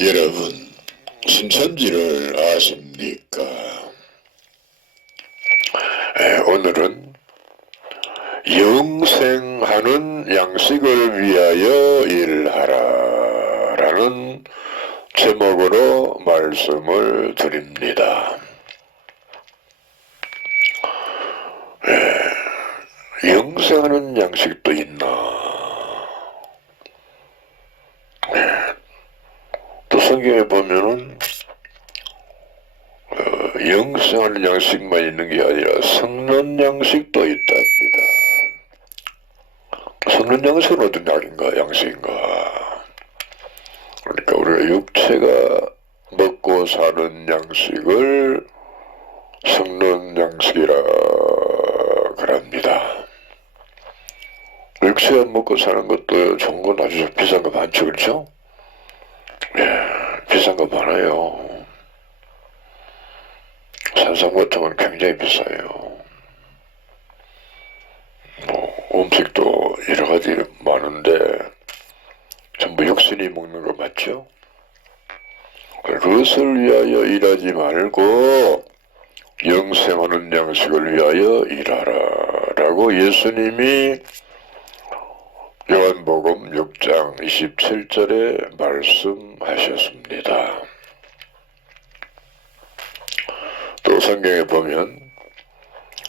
여러분, 신천지를 아십니까? 오늘은 영생하는 양식을 위하여 일하라 라는 제목으로 말씀을 드립니다. 영생하는 양식도 있나? 또 성경에 보면은 영생하는 양식만 있는 게 아니라 성는 양식도 있답니다. 성는 양식은 어떤 양식인가? 그러니까 우리가 육체가 먹고 사는 양식을 성는 양식이라 그럽니다. 육체가 먹고 사는 것도 좋은 건 아주 비싼 거 많죠, 그렇죠? 비싼 거 많아요. 산삼 같은 건 굉장히 비싸요. 음식도 여러 가지 많은데 전부 육신이 먹는 거 맞죠? 그것을 위하여 일하지 말고 영생하는 양식을 위하여 일하라 라고 예수님이 요한복음 6장 27절에 말씀하셨습니다. 또 성경에 보면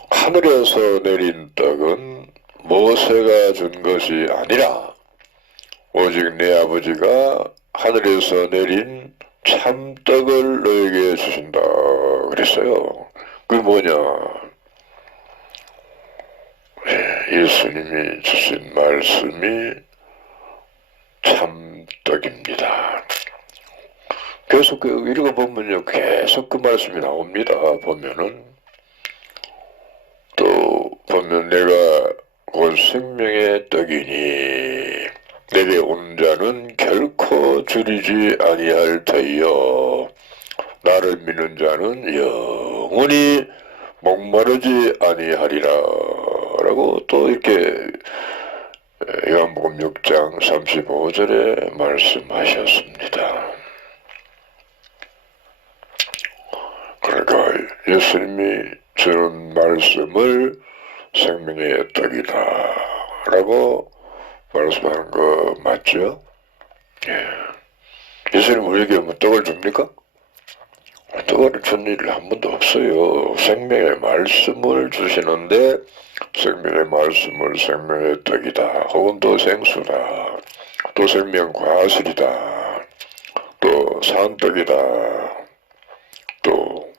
하늘에서 내린 떡은 모세가 준 것이 아니라 오직 내 아버지가 하늘에서 내린 참떡을 너에게 주신다 그랬어요. 그게 뭐냐? 예수님이 주신 말씀이 참떡입니다. 계속 읽어보면요, 계속 그 말씀이 나옵니다. 보면은 또 보면 내가 곧 생명의 떡이니 내게 오는 자는 결코 줄이지 아니할 터이요 나를 믿는 자는 영원히 목마르지 아니하리라 라고 또 이렇게 요한복음 6장 35절에 말씀하셨습니다. 그러니까 예수님이 주는 말씀을 생명의 떡이다 라고 말씀하는 거 맞죠? 예수님 우리에게 뭐 떡을 줍니까? 떡을 준 일이 한 번도 없어요. 생명의 말씀을 주시는데 생명의 말씀을 생명의 떡이다 혹은 또 생수다 또 생명 과실이다 또 산떡이다 또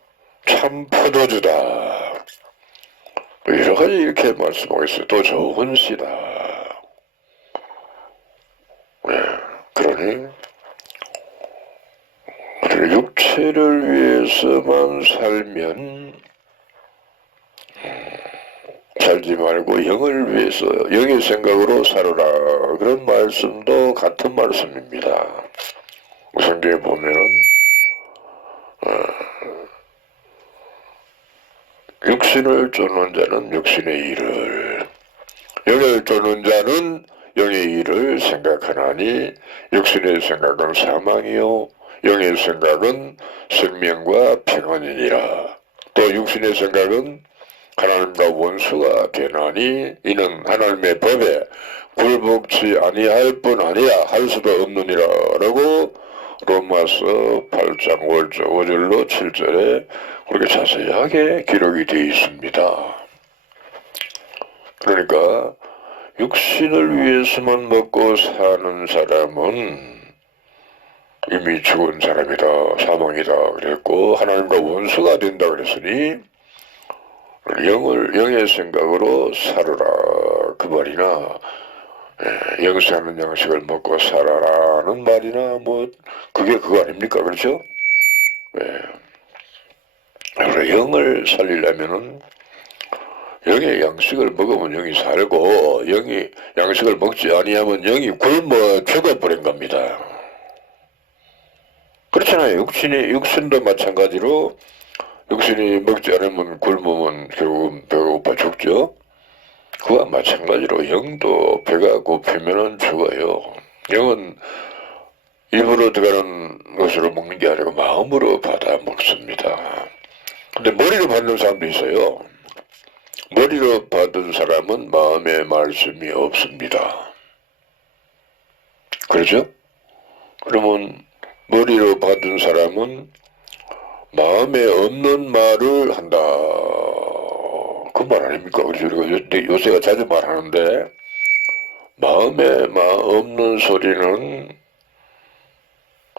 참 포도주다 여러 가지 이렇게 말씀하고 있어요. 또 좋은 씨다. 그러니 육체를 위해서만 살면 살지 말고 영을 위해서 영의 생각으로 살아라 그런 말씀도 같은 말씀입니다. 성경에 보면은 육신을 쫓는 자는 육신의 일을 영을 쫓는 자는 영의 일을 생각하나니 육신의 생각은 사망이요 영의 생각은 생명과 평안이니라. 또 육신의 생각은 하나님과 원수가 되나니 이는 하나님의 법에 굴복치 아니할 뿐 아니야 할 수도 없느니라 라고 로마서 8장 5절로 7절에 그렇게 자세하게 기록이 되어 있습니다. 그러니까 육신을 위해서만 먹고 사는 사람은 이미 죽은 사람이다 사망이다 그랬고 하나님과 원수가 된다 그랬으니 영의 생각으로 살아라 그 말이나 영생하는 양식을 먹고 살아라는 말이나 뭐 그게 그거 아닙니까? 그렇죠? 그래서 영을 살리려면은 영의 양식을 먹으면 영이 살고 영이 양식을 먹지 아니하면 영이 굶어 죽어버린 겁니다. 그렇잖아요. 육신도 마찬가지로 육신이 먹지 않으면 굶으면 결국은 배가 고파 죽죠. 그와 마찬가지로 영도 배가 고프면은 죽어요. 영은 입으로 들어가는 것으로 먹는 게 아니고 마음으로 받아 먹습니다. 근데 머리로 받는 사람도 있어요. 머리로 받은 사람은 마음의 말씀이 없습니다. 그렇죠? 그러면 머리로 받은 사람은 마음에 없는 말을 한다. 그 말 아닙니까? 그래서 우리가 요새가 자주 말하는데 마음에 없는 소리는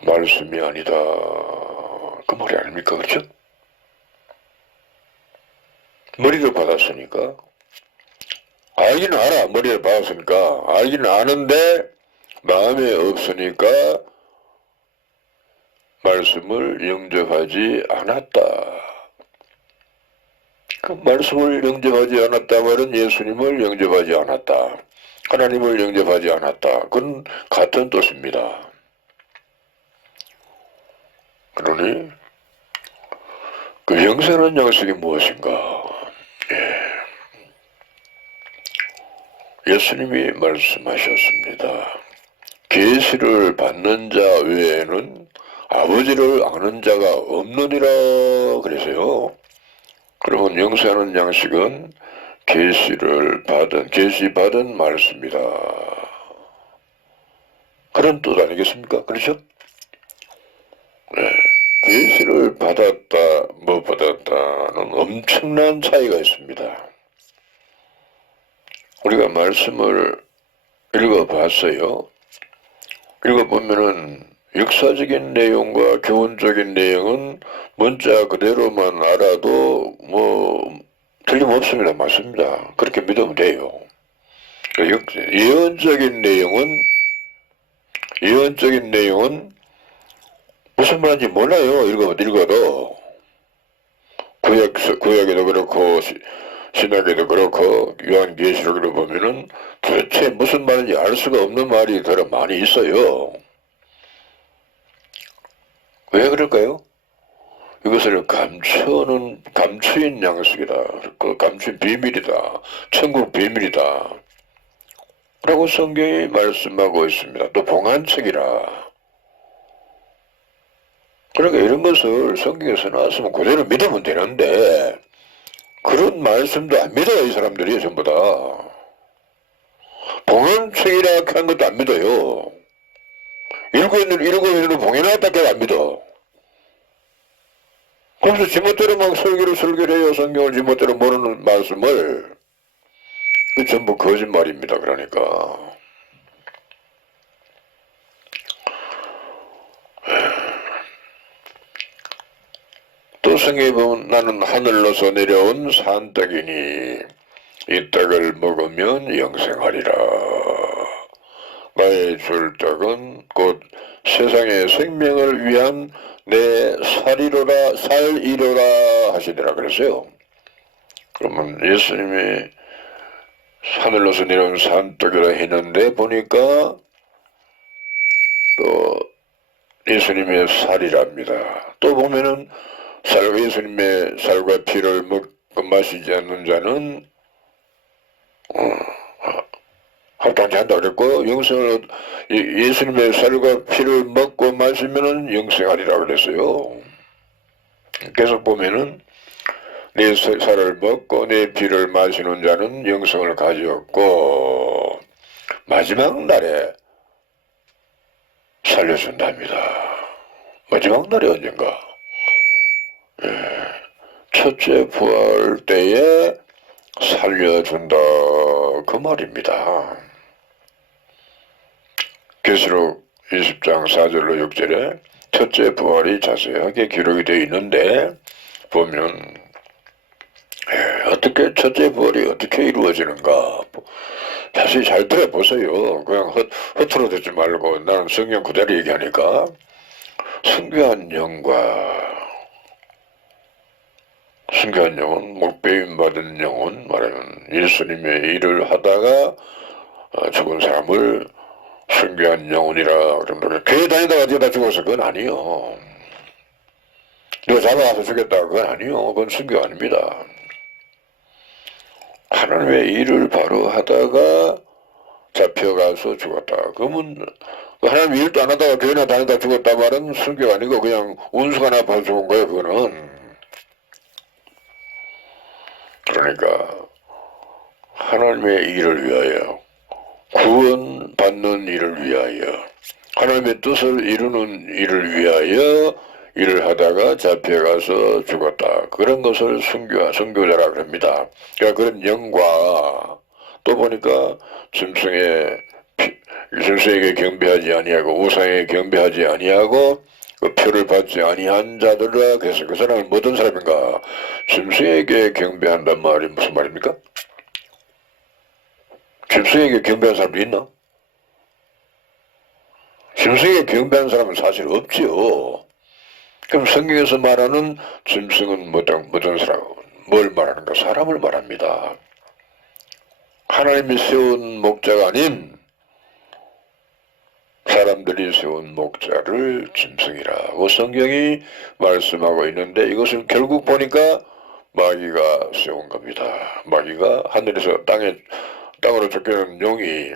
말씀이 아니다. 그 말이 아닙니까? 그렇죠? 머리로 받았으니까 알기는 알아. 머리를 받았으니까 알기는 아는데 마음에 없으니까 말씀을 영접하지 않았다. 그 말씀을 영접하지 않았다 말은 예수님을 영접하지 않았다. 하나님을 영접하지 않았다. 그건 같은 뜻입니다. 그러니 그 영생하는 양식이 무엇인가? 예수님이 말씀하셨습니다. 계시를 받는 자 외에는 아버지를 아는 자가 없느니라 그래서요. 그러면 영생하는 양식은 계시 받은 말씀이다. 그런 뜻 아니겠습니까? 그렇죠? 네. 계시를 받았다, 못 받았다는 엄청난 차이가 있습니다. 우리가 말씀을 읽어봤어요. 읽어보면은 역사적인 내용과 교훈적인 내용은 문자 그대로만 알아도 뭐 틀림없습니다. 맞습니다. 그렇게 믿으면 돼요. 예언적인 내용은 무슨 말인지 몰라요. 읽어도 구약에도 그렇고 신약에도 그렇고 요한계시록으로 보면은 도대체 무슨 말인지 알 수가 없는 말이 더러 많이 있어요. 왜 그럴까요? 이것을 감추인 양식이다. 그 감추인 비밀이다. 천국 비밀이다. 라고 성경이 말씀하고 있습니다. 또 봉안책이라. 그러니까 이런 것을 성경에서 나왔으면 그대로 믿으면 되는데 그런 말씀도 안 믿어요. 이 사람들이 전부 다. 봉안책이라 한 것도 안 믿어요. 일곱 봉해놨다까지 안 믿어. 그래서 지멋대로 막 설교를 해요. 성경을 지멋대로 모르는 말씀을. 그 전부 거짓말입니다. 그러니까. 또 성경에 보면 나는 하늘로서 내려온 산떡이니 이 떡을 먹으면 영생하리라. 나의 줄 떡은 곧 세상의 생명을 위한 내 살이로라 하시더라 그랬어요. 그러면 예수님이 하늘로서 내려온 산떡이라 했는데 보니까 또 예수님의 살이랍니다. 또 보면은 예수님의 살과 피를 먹고 마시지 않는 자는 합당치 않다 그랬고 예수님의 살과 피를 먹고 마시면은 영생하리라 그랬어요. 계속 보면은 내 살을 먹고 내 피를 마시는 자는 영생을 가지었고 마지막 날에 살려준답니다. 마지막 날이 언젠가? 첫째 부활 때에 살려준다 그 말입니다. 계시록 20장 4절로 6절에 첫째 부활이 자세하게 기록이 되어 있는데 보면 어떻게 첫째 부활이 어떻게 이루어지는가 자세히 잘 들어보세요. 그냥 허투루 듣지 말고 나는 성경 그대로 얘기하니까 순교한 영은 목배임 받은 영은 말하면 예수님의 일을 하다가 죽은 사람을 순교한 영혼이라 그런다. 교회 다니다가 어디다 죽어서 그건 아니요. 누가 잡아와서 죽였다 그건 아니요. 그건 순교 아닙니다. 하나님의 일을 바로 하다가 잡혀가서 죽었다. 그러면 하나님 일도 안 하다가 교회나 다니다 죽었다 말은 순교가 아니고 그냥 운수가 나빠서 죽은 거예요, 그거는. 그러니까 하나님의 일을 위하여, 구원받는 일을 위하여, 하나님의 뜻을 이루는 일을 위하여 일을 하다가 잡혀가서 죽었다. 그런 것을 순교자라 그럽니다. 그러니까 그런 영과 또 보니까 짐승에게 경배하지 아니하고 우상에게 경배하지 아니하고 그 표를 받지 아니한 자들라. 그래서 그 사람은 어떤 사람인가? 짐승에게 경배한단 말이 무슨 말입니까? 짐승에게 경배한 사람도 있나? 짐승에게 경배하는 사람은 사실 없지요. 그럼 성경에서 말하는 짐승은 어떤 사람, 뭘 말하는가? 사람을 말합니다. 하나님이 세운 목자가 아닌 사람들이 세운 목자를 짐승이라고 성경이 말씀하고 있는데, 이것을 결국 보니까 마귀가 세운 겁니다. 마귀가 하늘에서 땅으로 쫓겨난 용이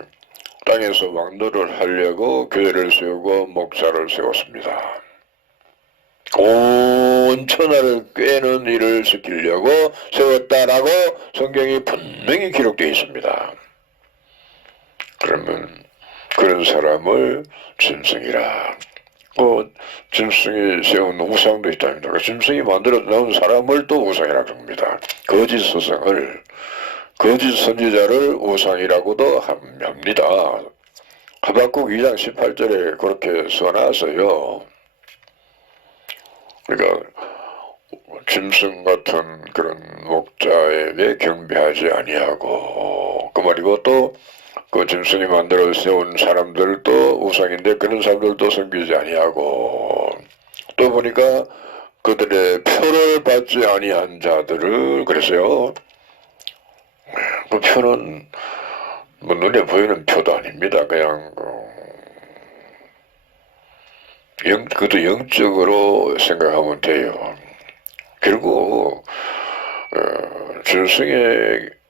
땅에서 왕노를 하려고 교회를 세우고 목자를 세웠습니다. 온 천하를 꿰는 일을 시키려고 세웠다라고 성경이 분명히 기록되어 있습니다. 그러면 그런 사람을 짐승이라. 짐승이 세운 우상도 있답니다. 짐승이 만들어 나온 사람을 또 우상이라고 합니다. 거짓 스승을, 거짓 선지자를 우상이라고도 합니다. 하박국 2장 18절에 그렇게 써놨어요. 그러니까 짐승 같은 그런 목자에게 경배하지 아니하고, 그 말이고 또 그 짐승이 만들어 세운 사람들도 우상인데 그런 사람들도 섬기지 아니하고, 또 보니까 그들의 표를 받지 아니한 자들을 그랬어요. 그 표는 뭐 눈에 보이는 표도 아닙니다. 그냥 그것도 영적으로 생각하면 돼요. 결국 짐승에게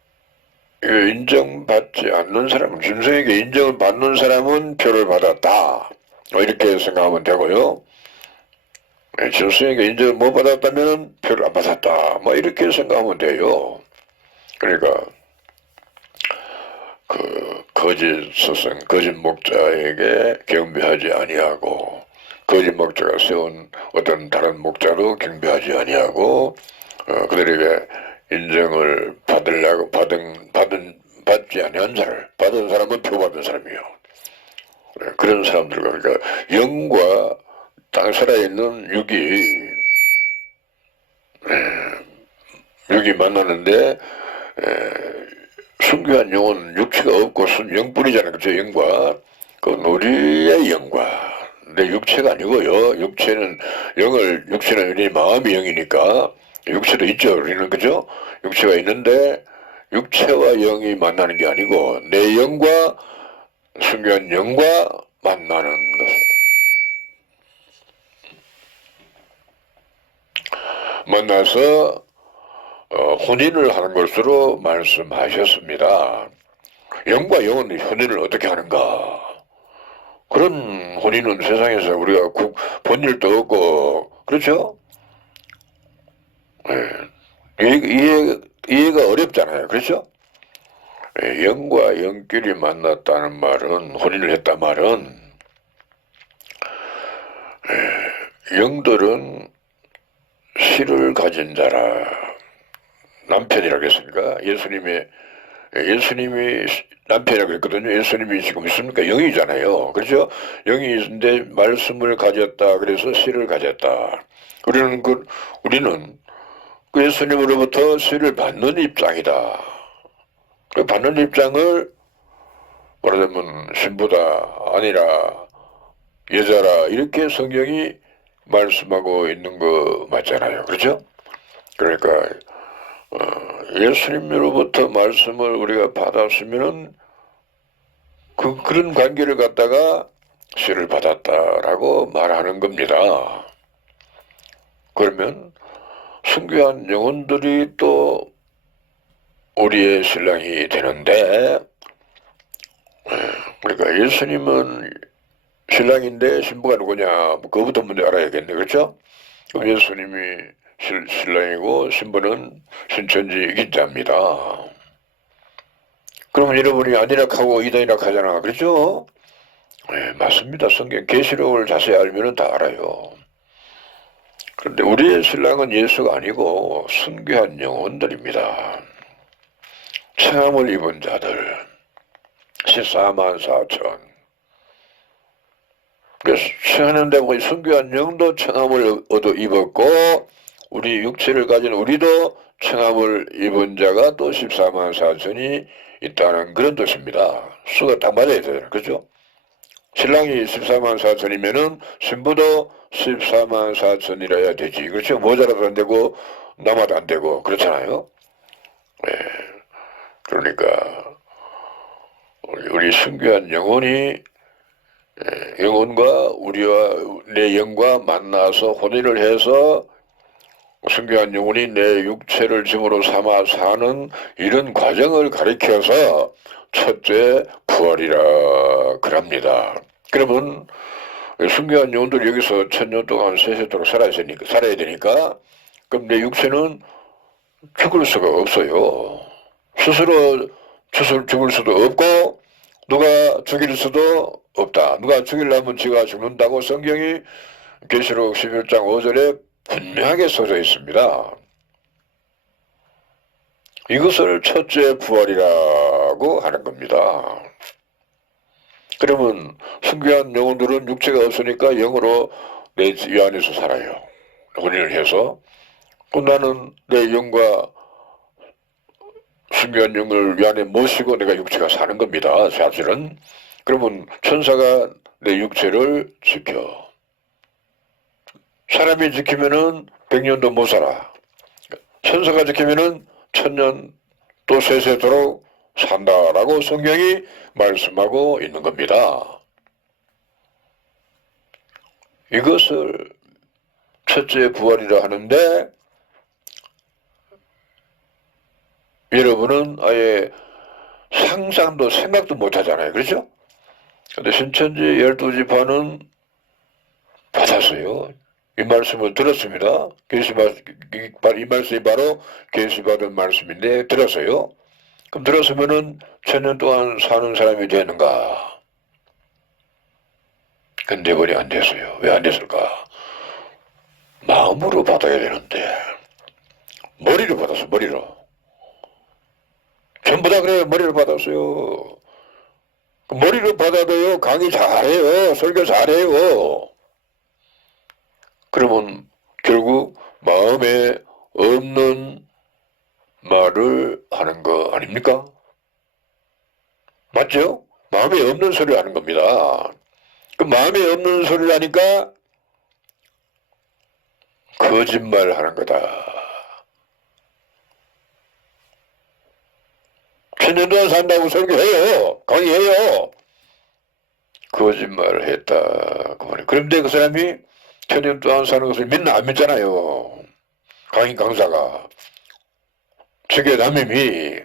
인정받지 않는 사람은, 짐승에게 인정을 받는 사람은 표를 받았다, 이렇게 생각하면 되고요. 짐승에게 인정을 못 받았다면 표를 안 받았다, 이렇게 생각하면 돼요. 그러니까 그 거짓 스승, 거짓 목자에게 경배하지 아니하고, 거짓 목자가 세운 어떤 다른 목자도 경배하지 아니하고, 그들에게 인정을 받으려고 받지 아니한 사람, 받은 사람은 표 받은 사람이요. 그런 사람들과, 그러니까 영과 땅에 살아있는 육이 만나는데, 순교한 영은 육체가 없고 영뿐이잖아요. 그죠? 영과 그건 우리의 영과 내 육체가 아니고요. 육체는 우리 마음이 영이니까 육체도 있죠. 우리는, 그죠? 육체가 있는데 육체와 영이 만나는 게 아니고 내 영과 순교한 영과 만나는 것. 만나서 혼인을 하는 것으로 말씀하셨습니다. 영과 영은 혼인을 어떻게 하는가? 그런 혼인은 세상에서 우리가 본 일도 없고, 그렇죠? 이해가 어렵잖아요. 그렇죠? 영과 영끼리 만났다는 말은, 혼인을 했단 말은, 영들은 실을 가진 자라. 남편이라고 했으니까 예수님이 남편이라고 했거든요. 예수님이 지금 있습니까? 영이잖아요. 그렇죠? 영이 있는데 말씀을 가졌다. 그래서 실을 가졌다. 우리는 그 예수님으로부터 실을 받는 입장이다. 그 받는 입장을 말하자면 신부다, 아니라 여자라, 이렇게 성경이 말씀하고 있는 거 맞잖아요. 그렇죠? 그러니까 예수님으로부터 말씀을 우리가 받았으면은 그런 관계를 갖다가 시를 받았다라고 말하는 겁니다. 그러면 순교한 영혼들이 또 우리의 신랑이 되는데, 그러니까 예수님은 신랑인데 신부가 누구냐? 뭐 그거부터 먼저 알아야겠네. 그렇죠? 그럼 예수님이 신랑이고 신부는 신천지 기자입니다. 그러면 여러분이 아니락하고 이단이락하잖아. 그렇죠? 네, 맞습니다. 성경 계시록을 자세히 알면 다 알아요. 그런데 우리의 신랑은 예수가 아니고 순교한 영혼들입니다. 체험을 입은 자들 14만 4천. 그래서 체하는데 뭐 순교한 영도 청함을 얻어 입었고 우리 육체를 가진 우리도 청함을 입은 자가 또 14만 4천이 있다는 그런 뜻입니다. 수가 딱 맞아야 되잖아요. 그죠? 신랑이 14만 4천이면은 신부도 14만 4천이라야 되지. 그렇죠? 모자라도 안 되고 남아도 안 되고 그렇잖아요. 네. 그러니까 우리 순교한 영혼이 영혼과 우리와 내 영과 만나서 혼인을 해서 순교한 영혼이 내 육체를 짐으로 삼아 사는 이런 과정을 가리켜서 첫째 부활이라 그럽니다. 그러면 순교한 영혼들 여기서 1000년 동안 세세토록 살아야 되니까 그럼 내 육체는 죽을 수가 없어요. 스스로 죽을 수도 없고 누가 죽일 수도 없다. 누가 죽이려면 지가 죽는다고 성경이 계시록 11장 5절에 분명하게 써져 있습니다. 이것을 첫째 부활이라고 하는 겁니다. 그러면 순교한 영혼들은 육체가 없으니까 영으로 내 이 안에서 살아요. 혼인을 해서. 나는 내 영과 순교한 영을 이 안에 모시고 내가 육체가 사는 겁니다. 사실은. 그러면 천사가 내 육체를 지켜. 사람이 지키면은 100년도 못 살아. 천사가 지키면은 1000년 또 세세도록 산다라고 성경이 말씀하고 있는 겁니다. 이것을 첫째 부활이라 하는데 여러분은 아예 상상도 생각도 못 하잖아요. 그렇죠? 근데 신천지 12지파는 받았어요. 이 말씀을 들었습니다. 이 말씀이 바로 계시받은 말씀인데 들었어요. 그럼 들었으면은 1000년 동안 사는 사람이 되는가? 근데 그리 안 됐어요. 왜 안 됐을까? 마음으로 받아야 되는데 머리로 받았어. 머리로. 전부 다 그래요. 머리로 받았어요. 머리로 받아도요. 강의 잘해요. 설교 잘해요. 그러면 결국 마음에 없는 말을 하는 거 아닙니까? 맞죠? 마음에 없는 소리를 하는 겁니다. 그 마음에 없는 소리를 하니까 거짓말을 하는 거다. 1000년 동안 산다고 설교해요. 강의해요. 거짓말을 했다. 그 말이에요. 그런데 그 사람이 1000년 동안 사는 것을 믿나 안 믿잖아요. 강사가. 측의 남임이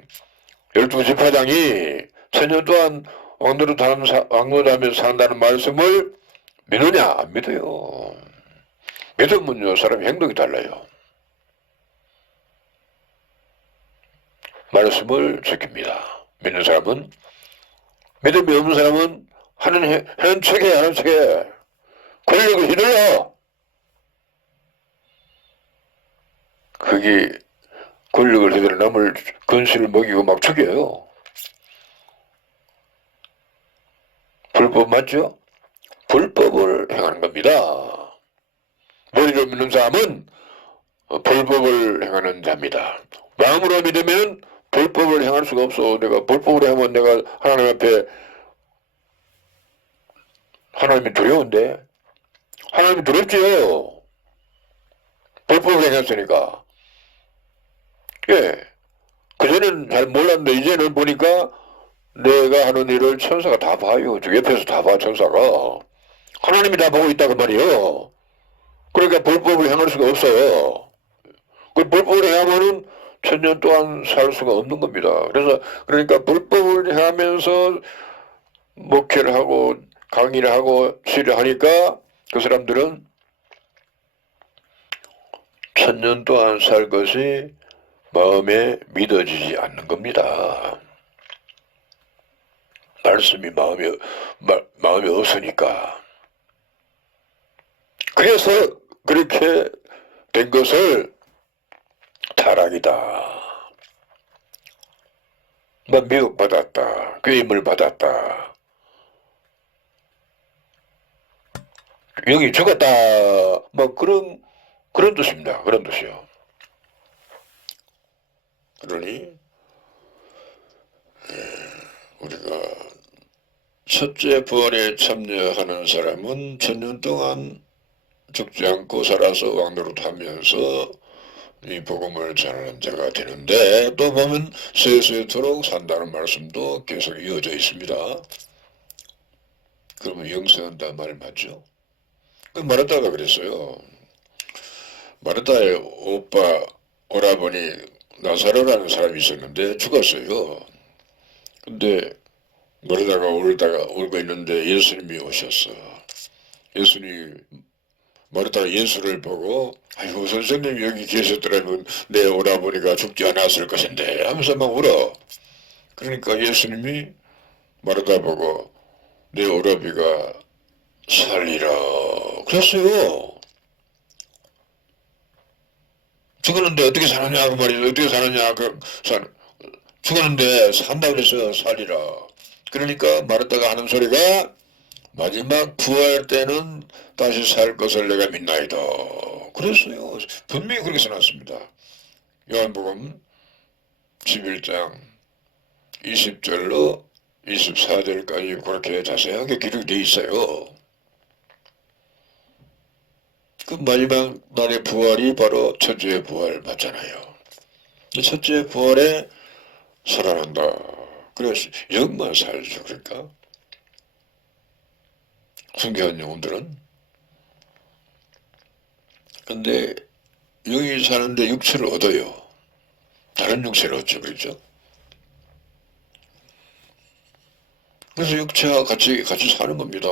12지파장이 1000년 동안 왕노릇하면서 산다는 말씀을 믿느냐? 안 믿어요. 믿으면요 사람이 행동이 달라요. 말씀을 지킵니다. 믿는 사람은. 믿음이 없는 사람은 하는 척해. 권력을 휘둘러. 그게 권력을 휘둘러 남을 근시를 먹이고 막 죽여요. 불법 맞죠? 불법을 행하는 겁니다. 머리로 믿는 사람은 불법을 행하는 자입니다. 마음으로 믿으면 불법을 행할 수가 없어. 내가 불법으로 하면 내가 하나님 앞에 하나님이 두려운데 하나님이 두렵지요. 불법을 행했으니까. 예. 그전에는 잘 몰랐는데 이제는 보니까 내가 하는 일을 천사가 다 봐요. 옆에서 다 봐, 천사가. 하나님이 다 보고 있다 그 말이에요. 그러니까 불법을 행할 수가 없어요. 그 불법을 행하면은 1000년 동안 살 수가 없는 겁니다. 그러니까 불법을 행하면서 목회를 하고 강의를 하고 수료하니까 그 사람들은 천년 동안 살 것이 마음에 믿어지지 않는 겁니다. 말씀이 마음에 없으니까. 그래서 그렇게 된 것을 타락이다. 미혹받았다. 괴임을 받았다. 영이 죽었다. 그런 뜻입니다. 그런 뜻이요. 그러니 우리가 첫째 부활에 참여하는 사람은 천년 동안 죽지 않고 살아서 왕노릇하면서 이 복음을 전하는 자가 되는데, 또 보면 세세토록 산다는 말씀도 계속 이어져 있습니다. 그러면 영생한다 말 맞죠? 그 마르다가 그랬어요. 마르다의 오빠 오라버니 나사로라는 사람이 있었는데 죽었어요. 근데 마르다가 울고 있는데 예수님이 오셨어. 예수님 마르다가 예수를 보고, 아이고 선생님 여기 계셨더라면 내 오라버니가 죽지 않았을 것인데 하면서 막 울어. 그러니까 예수님이 마르다 보고 내 오라비가 살리라 그랬어요. 죽었는데 어떻게 사느냐 그 말이죠. 어떻게 사느냐 죽었는데 산다 그랬어요. 살리라. 그러니까 마르다가 하는 소리가 마지막 부활 때는 다시 살 것을 내가 믿나이다. 그랬어요. 분명히 그렇게 써놨습니다. 요한복음 11장 20절로 24절까지 그렇게 자세하게 기록이 되어 있어요. 그 마지막 날의 부활이 바로 첫째 부활 맞잖아요. 첫째 부활에 살아난다. 그래서 영만 살죠. 그러니까 순교한 영혼들은. 근데 여기 사는데 육체를 얻어요. 다른 육체를 얻죠. 그렇죠? 그래서 육체와 같이 사는 겁니다.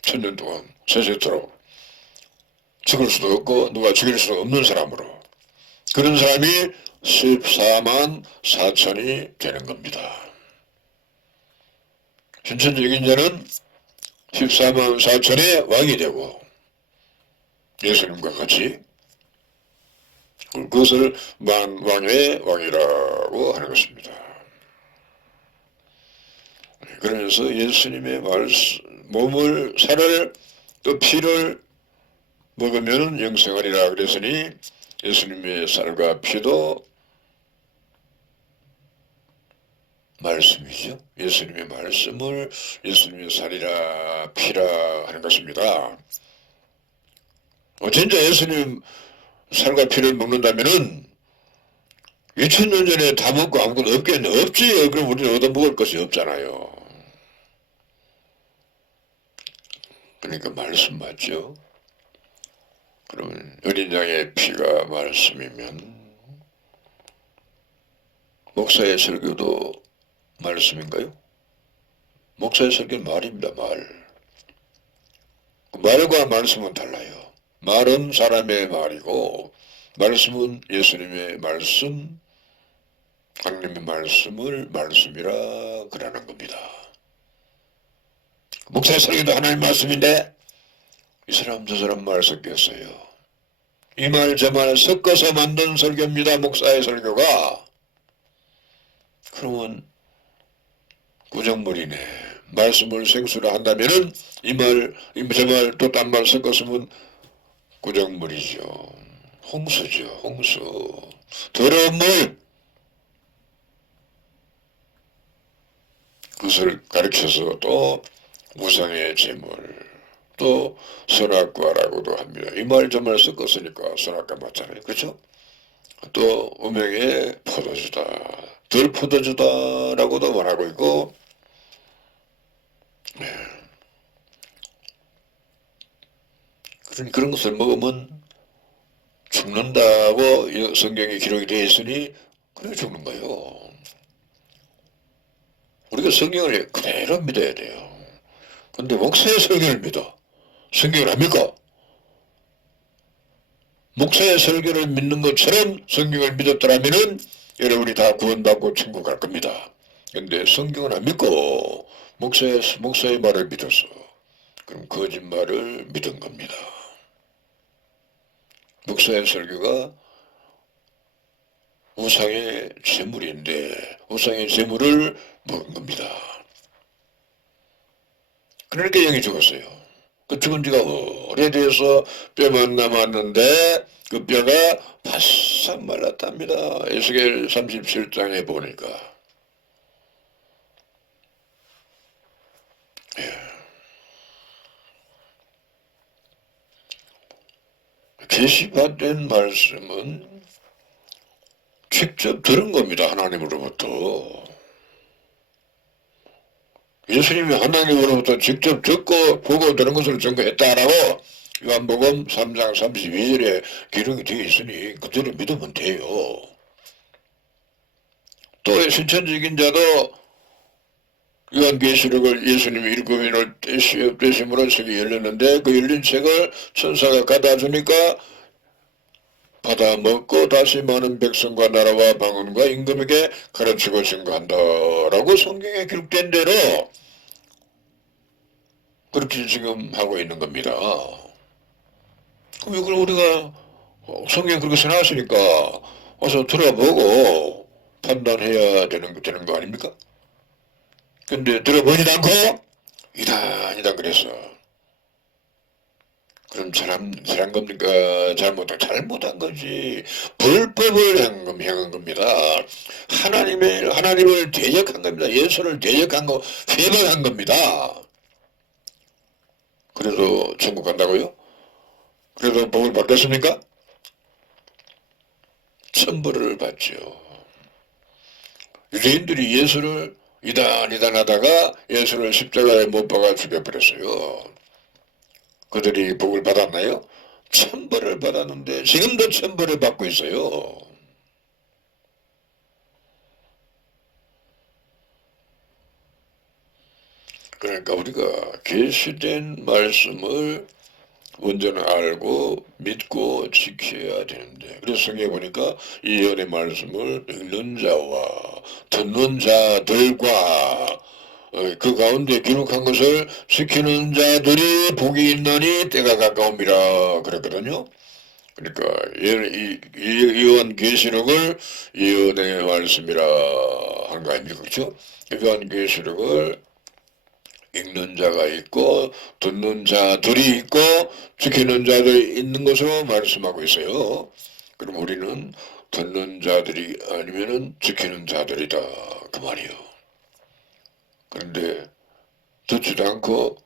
천년 동안 세세토록. 죽을 수도 없고 누가 죽일 수 없는 사람으로. 그런 사람이 14만 4천이 되는 겁니다. 신천적인 자는 14만 4천의 왕이 되고 예수님과 같이 그것을 만왕의 왕이라고 하는 것입니다. 그러면서 예수님의 몸을 살을 또 피를 먹으면 영생하리라 그랬으니 예수님의 살과 피도 말씀이죠. 예수님의 말씀을 예수님의 살이라 피라 하는 것입니다. 진짜 예수님 살과 피를 먹는다면은 2000년 전에 다 먹고 아무것도 없겠네. 없지. 그럼 우리는 얻어먹을 것이 없잖아요. 그러니까 말씀 맞죠? 그러면 어린 양의 피가 말씀이면 목사의 설교도 말씀인가요? 목사의 설교는 말입니다. 말과 말씀은 달라요. 말은 사람의 말이고 말씀은 예수님의 말씀, 하나님의 말씀을 말씀이라 그러는 겁니다. 목사의 설교도 하나님의 말씀인데 이 사람 저 사람 말 섞였어요. 이 말 저 말 섞어서 만든 설교입니다. 목사의 설교가. 그러면 구정물이네. 말씀을 생수로 한다면은 이 말 저 말 또 딴 말 섞었으면 구정물이죠. 홍수죠. 홍수. 더러운 물. 그것을 가르쳐서 또 우상의 제물, 또 선악과라고도 합니다. 이 말 저 말 섞었으니까 선악과 맞잖아요. 그렇죠? 또 음행의 포도주다. 덜 포도주다라고도 말하고 있고, 네. 그런 것을 먹으면 죽는다고 성경에 기록이 되어 있으니 그래 죽는 거예요. 우리가 성경을 그대로 믿어야 돼요. 근데 목사의 설교를 믿어. 성경을 합니까? 목사의 설교를 믿는 것처럼 성경을 믿었더라면은 여러분이 다 구원받고 천국 갈 겁니다. 근데 성경은 안 믿고 목사의 말을 믿었어. 그럼 거짓말을 믿은 겁니다. 목사의 설교가 우상의 제물인데 우상의 제물을 먹은 겁니다. 그러니까 영이 죽었어요. 그 죽은 지가 오래돼서 뼈만 남았는데 그 뼈가 바싹 말랐답니다. 에스겔 37장에 보니까. 계시받은 말씀은 직접 들은 겁니다. 하나님으로부터. 예수님이 하나님으로부터 직접 듣고 보고 들은 것을 증거했다라고 요한복음 3장 32절에 기록이 되어 있으니 그대로 믿으면 돼요. 또 신천지긴 자도 요한계시록을 예수님이 일곱인을 떼심으로 책이 열렸는데 그 열린 책을 천사가 갖다 주니까 받아 먹고 다시 많은 백성과 나라와 방언과 임금에게 가르치고 증거한다라고 성경에 기록된 대로 그렇게 지금 하고 있는 겁니다. 그럼 이걸 우리가 성경에 그렇게 써놨으니까 와서 들어보고 판단해야 되는 거 아닙니까? 근데 들어보지도 않고 이단 그랬어. 그럼 잘한 겁니까? 잘못한 거지. 불법을 향한 겁니다. 하나님을 대적한 겁니다. 예수를 대적한 거, 회방한 겁니다. 그래도 천국 간다고요? 그래도 복을 받겠습니까? 천벌을 받죠. 유대인들이 예수를 이단하다가 예수를 십자가에 못 박아 죽여버렸어요. 그들이 복을 받았나요? 천벌을 받았는데 지금도 천벌을 받고 있어요. 그러니까 우리가 계시된 말씀을 먼저는 알고 믿고 지켜야 되는데 그래서 성경에 보니까 이 예언의 말씀을 읽는 자와 듣는 자들과 그 가운데 기록한 것을 지키는 자들이 복이 있나니 때가 가까움이라 그랬거든요. 그러니까 요한계시록을 예언의 말씀이라 한 거 아닙니까? 그렇죠? 요한계시록을 읽는 자가 있고 듣는 자들이 있고 지키는 자들이 있는 것으로 말씀하고 있어요. 그럼 우리는 듣는 자들이 아니면은 지키는 자들이다 그 말이에요. 그런데 듣지도 않고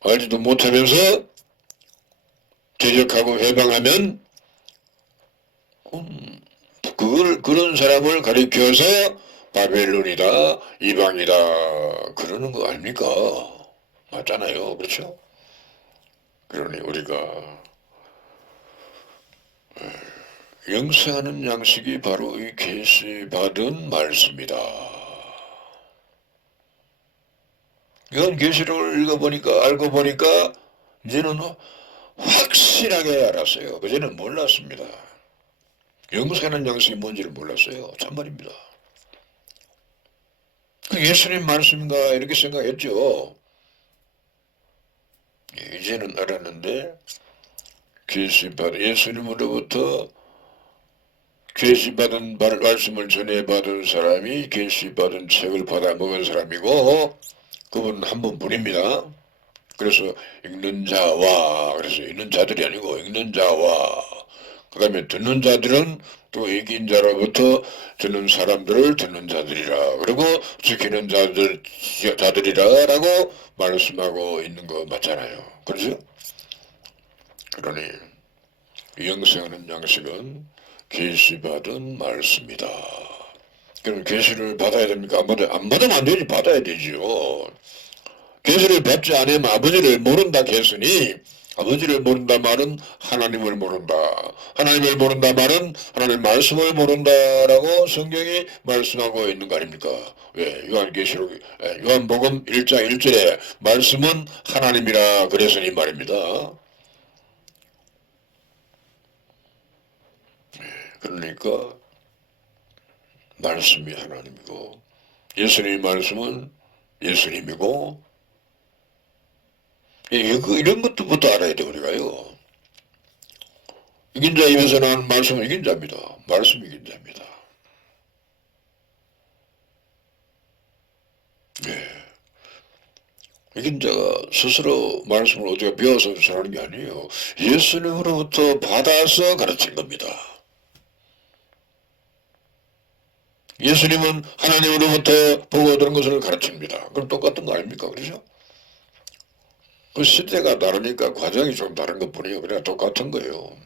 알지도 못하면서 대적하고 회방하면 그런 사람을 가리켜서 바벨론이다 이방이다 그러는 거 아닙니까? 맞잖아요. 그렇죠? 그러니 우리가 영생하는 양식이 바로 이 계시받은 말씀이다. 이건 계시록을 읽어보니까 알고 보니까 이제는 확실하게 알았어요. 그전에는 몰랐습니다. 영생하는 양식이 뭔지를 몰랐어요. 참말입니다. 그 예수님 말씀인가 이렇게 생각했죠. 이제는 알았는데 예수님으로부터 계시받은 말씀을 전해받은 사람이 계시받은 책을 받아 먹은 사람이고 그분 한 분뿐입니다. 그래서 읽는 자와 그래서 읽는 자들이 아니고 읽는 자와 그 다음에 듣는 자들은 또 이긴 자로부터 듣는 사람들을 듣는 자들이라 그리고 지키는 자들이라 라고 말씀하고 있는 거 맞잖아요. 그렇죠? 그러니 영생하는 양식은 계시받은 말씀이다. 그럼 계시를 받아야 됩니까? 안 받으면 안 되지. 받아야 되지요. 계시를 받지 않으면 아버지를 모른다 했으니 아버지를 모른다 말은 하나님을 모른다. 하나님을 모른다 말은 하나님의 말씀을 모른다라고 성경이 말씀하고 있는 거 아닙니까? 왜? 요한계시록, 요한복음 1장 1절에 말씀은 하나님이라 그랬으니 말입니다. 그러니까 말씀이 하나님이고 예수님의 말씀은 예수님이고 이런 것부터 알아야 돼 우리가요. 이긴 자 입에서 나오는 말씀은 이긴 자입니다. 말씀이 이긴 자입니다. 네. 이긴 자가 스스로 말씀을 어디가 배워서 전하는 게 아니에요. 예수님으로부터 받아서 가르친 겁니다. 예수님은 하나님으로부터 보고 들은 것을 가르칩니다. 그럼 똑같은 거 아닙니까? 그렇죠? 그 시대가 다르니까 과정이 좀 다른 것 뿐이에요. 그냥 똑같은 거예요.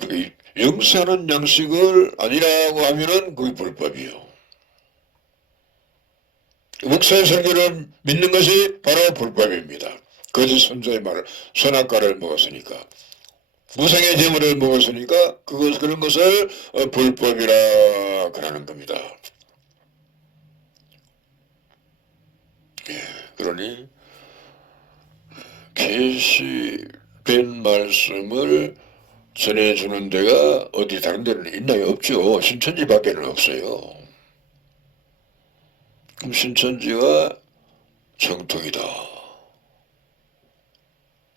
그리고 영세하는 양식을 아니라고 하면은 그게 불법이에요. 목사의 설교를 믿는 것이 바로 불법입니다. 거짓 선조의 말을 선악과를 먹었으니까. 무상의 재물을 먹었으니까 그런 것을 불법이라 그러는 겁니다. 그러니 계시된 말씀을 전해주는 데가 어디 다른 데는 있나요? 없죠. 신천지 밖에는 없어요. 그럼 신천지가 정통이다.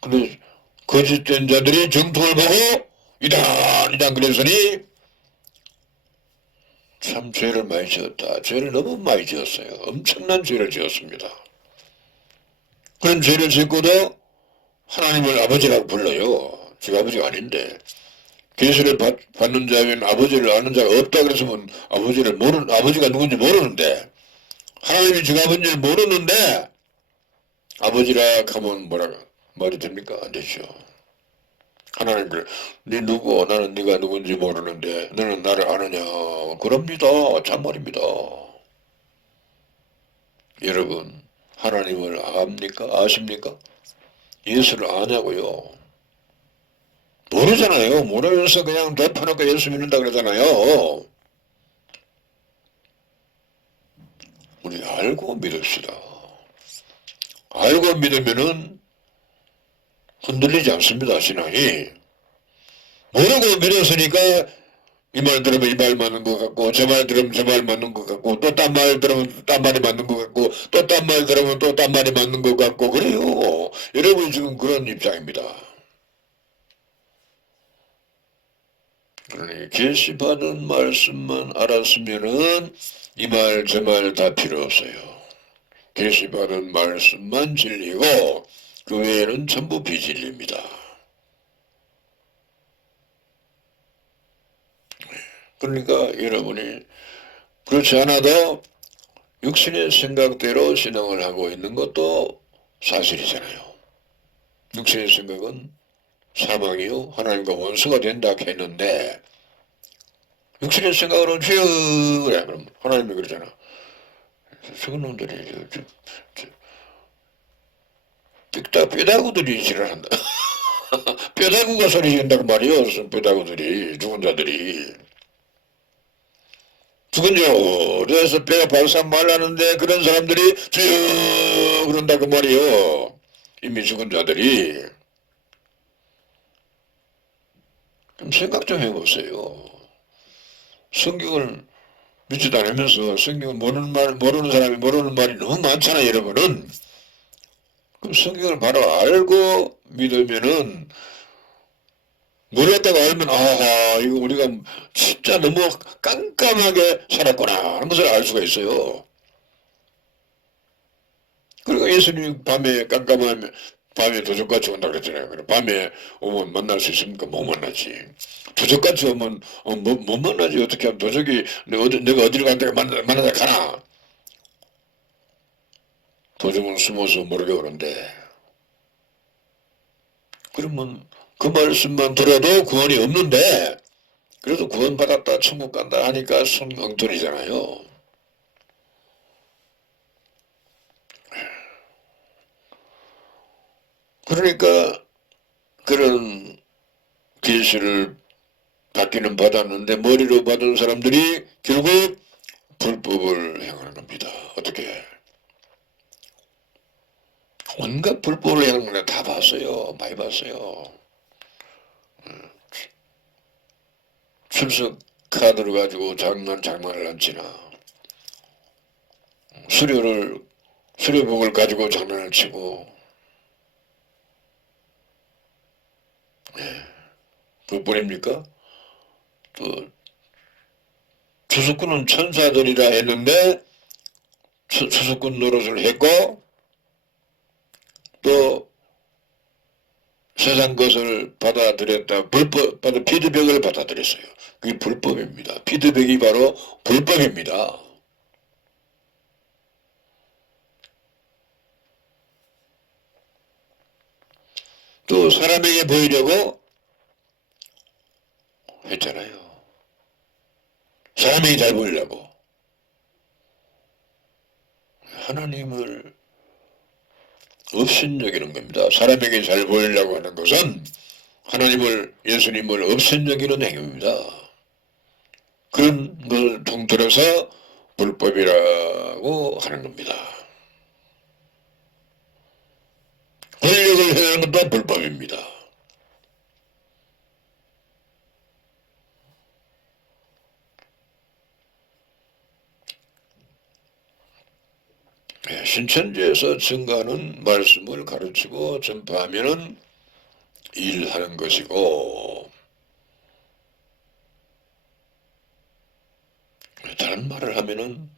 근데 거짓된 자들이 정통을 보고 이단 그랬으니 참 죄를 많이 지었다. 죄를 너무 많이 지었어요. 엄청난 죄를 지었습니다. 그런 죄를 짓고도 하나님을 아버지라고 불러요. 제가 아버지가 아닌데 계시를 받는 자면 아버지를 아는 자가 없다 그랬으면 아버지가 누군지 모르는데 하나님이 제가 아버지를 모르는데 아버지라 하면 뭐라 말이 됩니까? 안 되죠. 하나님들 네 누구 나는 네가 누군지 모르는데 너는 나를 아느냐 그럽니다. 참말입니다. 여러분 하나님을 압니까? 아십니까? 예수를 아냐고요. 모르잖아요. 모르면서 그냥 덮어놓고 예수 믿는다 그러잖아요. 우리 알고 믿읍시다. 알고 믿으면은 흔들리지 않습니다. 신앙이. 모르고 믿었으니까 이 말 들으면 이 말 맞는 것 같고 저 말 들으면 저 말 맞는 것 같고 또 딴 말 들으면 딴 말이 맞는 것 같고 또 딴 말 들으면 또 딴 말이 맞는 것 같고 그래요. 여러분이 지금 그런 입장입니다. 그러니 계시받은 말씀만 알았으면은 이 말 저 말 다 필요 없어요. 계시받은 말씀만 진리고 그 외에는 전부 비진리입니다. 그러니까 여러분이 그렇지 않아도 육신의 생각대로 신앙을 하고 있는 것도 사실이잖아요. 육신의 생각은 사망이요 하나님과 원수가 된다 했는데 육신의 생각으로는 죄 그래 그럼 하나님이 그러잖아. 저런 놈들이 뼈다구들이 지랄한다. 뼈다구가 소리 지른다고 말이요. 뼈다구들이 죽은 자들이 죽은 자 어디서 뼈가 발산 말라는데 그런 사람들이 쭉 그런다고 말이요. 이미 죽은 자들이 좀 생각 좀 해보세요. 성경을 믿지도 않으면서 성경을 모르는 사람이 모르는 말이 너무 많잖아요, 여러분은. 그럼 성경을 바로 알고 믿으면은, 모르겠다고 알면, 이거 우리가 진짜 너무 깜깜하게 살았구나, 하는 것을 알 수가 있어요. 그리고 예수님이 밤에 도적같이 온다 그랬잖아요. 밤에 오면 만날 수 있습니까? 못 만나지. 도적같이 오면 못 만나지. 어떻게 하면 도적이 내가 어디를 간다고 만나다 가나. 도적은 숨어서 모르게 오는데. 그러면 그 말씀만 들어도 구원이 없는데 그래도 구원받았다 천국 간다 하니까 손 엉터리잖아요. 그러니까 그런 계시를 받기는 받았는데 머리로 받은 사람들이 결국 불법을 행하는 겁니다. 어떻게? 온갖 불법을 행하는 거 다 봤어요. 많이 봤어요. 출석 카드를 가지고 장난을 안 치나. 수료복을 가지고 장난을 치고. 그뿐입니까? 또 추수꾼은 천사들이라 했는데 추수꾼 노릇을 했고 또 세상 것을 받아들였다. 피드백을 받아들였어요. 그게 불법입니다. 피드백이 바로 불법입니다. 또 사람에게 보이려고 했잖아요. 사람에게 잘 보이려고. 하나님을 업신여기는 겁니다. 사람에게 잘 보이려고 하는 것은 하나님을, 예수님을 업신여기는 행위입니다. 그런 것을 통틀어서 불법이라고 하는 겁니다. 권력을 행하는 것도 불법입니다. 신천지에서 증거하는 말씀을 가르치고 전파하면은 일하는 것이고, 다른 말을 하면은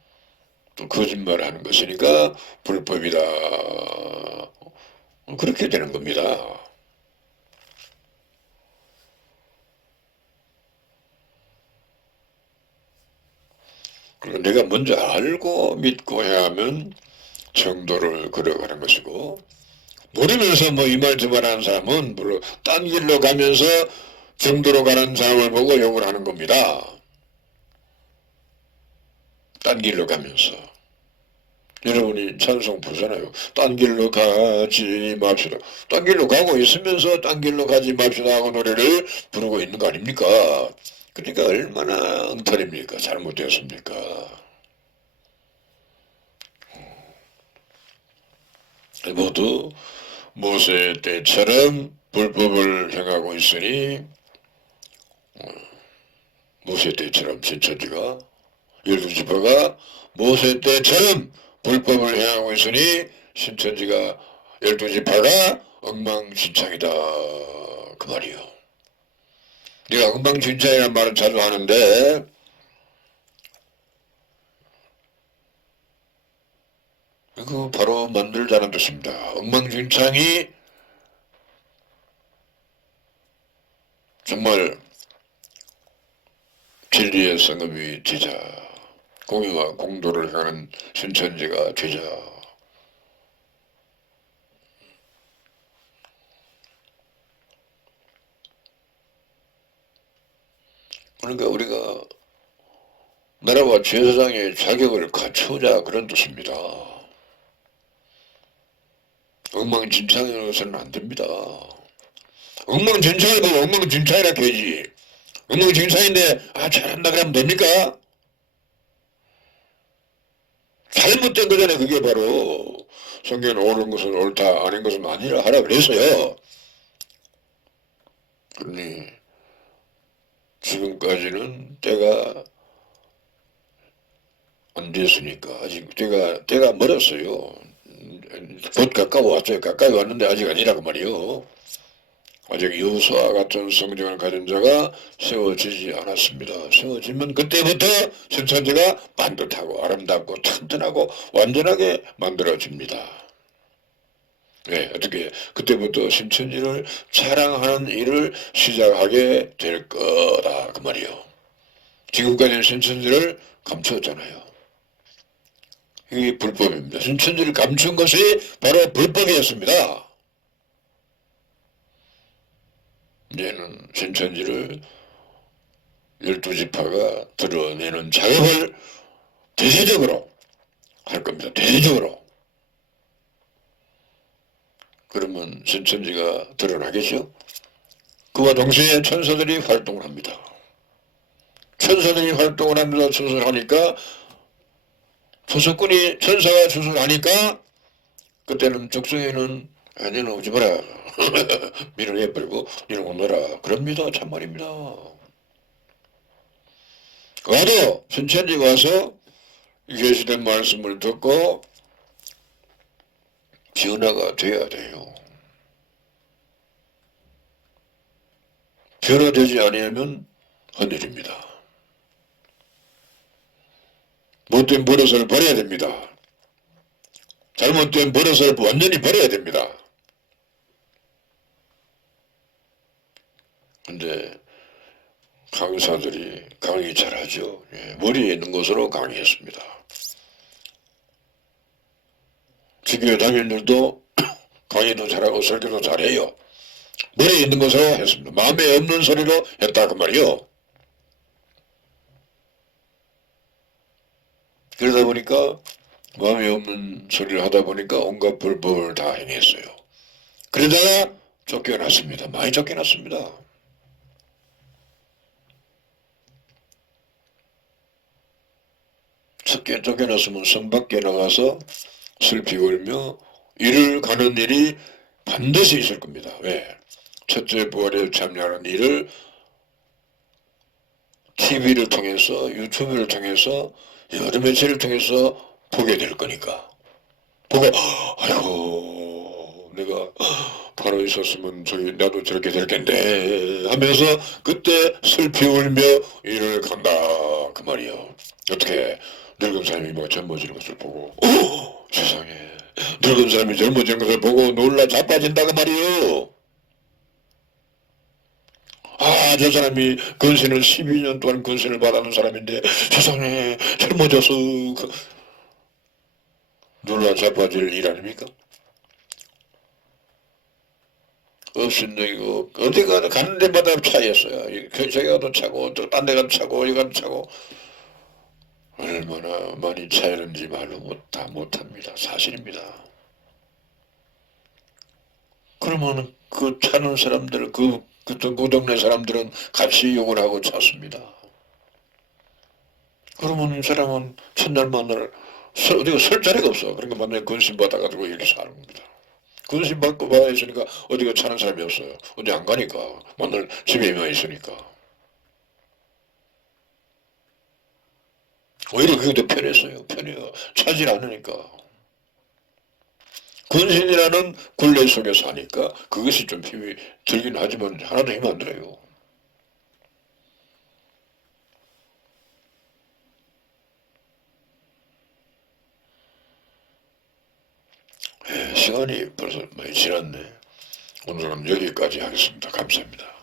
또 거짓말을 하는 것이니까 불법이다. 그렇게 되는 겁니다. 그리고 내가 먼저 알고 믿고 해야 하면 정도를 걸어가는 것이고, 모르면서 뭐 이 말 저 말 하는 사람은 물론 딴 길로 가면서 정도로 가는 사람을 보고 욕을 하는 겁니다. 딴 길로 가면서. 여러분이 찬송 부르잖아요. 딴 길로 가지 맙시다. 딴 길로 가고 있으면서 딴 길로 가지 맙시다 하고 노래를 부르고 있는 거 아닙니까? 그러니까 얼마나 엉터리입니까? 잘못되었습니까? 모두 모세 때처럼 불법을 행하고 있으니 모세 때처럼 신천지가 열두 지파가 모세 때처럼 불법을 행하고 있으니 신천지가 열두 지파가 엉망진창이다 그 말이요. 내가 엉망진창이라는 말은 자주 하는데 이거 바로 만들자는 뜻입니다. 엉망진창이 정말 진리의 성읍이 되자, 공의와 공도를 하는 신천지가 되자. 그러니까 우리가 나라와 제사장의 자격을 갖추자 그런 뜻입니다. 엉망진창이라서는 안 됩니다. 엉망진창이 뭐 엉망진창이라 해야지. 엉망진창인데 잘한다 그러면 됩니까? 잘못된 거잖아요. 그게 바로 성경에 옳은 것은 옳다 아닌 것은 아니라 하라 그래서요. 그러니 지금까지는 때가 안 됐으니까 아직 때가 멀었어요. 곧 가까워 왔어요. 가까이 왔는데 아직 아니라고 말이요. 아직 여호수아와 같은 성령을 가진 자가 세워지지 않았습니다. 세워지면 그때부터 신천지가 반듯하고 아름답고 튼튼하고 완전하게 만들어집니다. 네, 어떻게 그때부터 신천지를 자랑하는 일을 시작하게 될 거다 그 말이요. 지금까지는 신천지를 감추었잖아요. 이게 불법입니다. 신천지를 감춘 것이 바로 불법이었습니다. 이제는 신천지를 열두 지파가 드러내는 작업을 대대적으로 할 겁니다. 대대적으로. 그러면 신천지가 드러나겠죠? 그와 동시에 천사들이 활동을 합니다. 천사들이 활동을 합니다. 추수를 하니까 투수꾼이 천사가 추수를 하니까 그때는 족속에는 니는 오지 마라. 밀어내버리고 니는 오너라. 그럽니다. 참말입니다. 와도 신천지 와서 계시된 말씀을 듣고 변화가 돼야 돼요. 변화되지 아니하면 헌일입니다. 못된 버릇을 버려야 됩니다. 잘못된 버릇을 완전히 버려야 됩니다. 근데 강사들이 강의 잘하죠. 예, 머리에 있는 것으로 강의했습니다. 지교회 당일들도 강의도 잘하고 설교도 잘해요. 머리에 있는 것으로 했습니다. 마음에 없는 소리로 했다 그 말이요. 그러다 보니까 마음에 없는 소리를 하다 보니까 온갖 불법을 다 행했어요. 그러다가 쫓겨났습니다. 많이 쫓겨났습니다. 쫓겨났으면 성 밖에 나가서 슬피 울며 일을 가는 일이 반드시 있을 겁니다. 왜? 첫째 부활에 참여하는 일을 TV를 통해서 유튜브를 통해서 여러 매체를 통해서 보게 될 거니까 보고 아이고 내가 바로 있었으면 저기 나도 저렇게 될 텐데 하면서 그때 슬피 울며 일을 간다 그 말이요. 어떻게 늙은 사람이 뭐 젊어지는 것을 보고 세상에 늙은 사람이 젊어지는 것을 보고 놀라 자빠진다 그 말이요. 저 사람이 근신을 12년 동안 근신을 받아는 사람인데 세상에 젊어져서 놀라 자빠질 일 아닙니까? 없신다고 어디 가는 데마다 차였어요. 저기 가도 차고 또 딴 데 가도 차고 여기 가도 차고 얼마나 많이 차이는지 말로 다 못합니다. 사실입니다. 그러면 그 차는 사람들 그 동네 사람들은 같이 욕을 하고 찼습니다. 그러면 이 사람은 첫날 만날 어디가 설 자리가 없어. 그러니까 만날 근심 받아가지고 이렇게 사는 겁니다. 근심 받고 봐 있으니까 어디가 차는 사람이 없어요. 어디 안 가니까 만날 집에만 있으니까. 오히려 그게 더 편했어요. 편해요. 차질 않으니까. 근신이라는 굴레 속에 사니까 그것이 좀 힘이 들긴 하지만 하나도 힘 안 들어요. 시간이 벌써 많이 지났네. 오늘은 여기까지 하겠습니다. 감사합니다.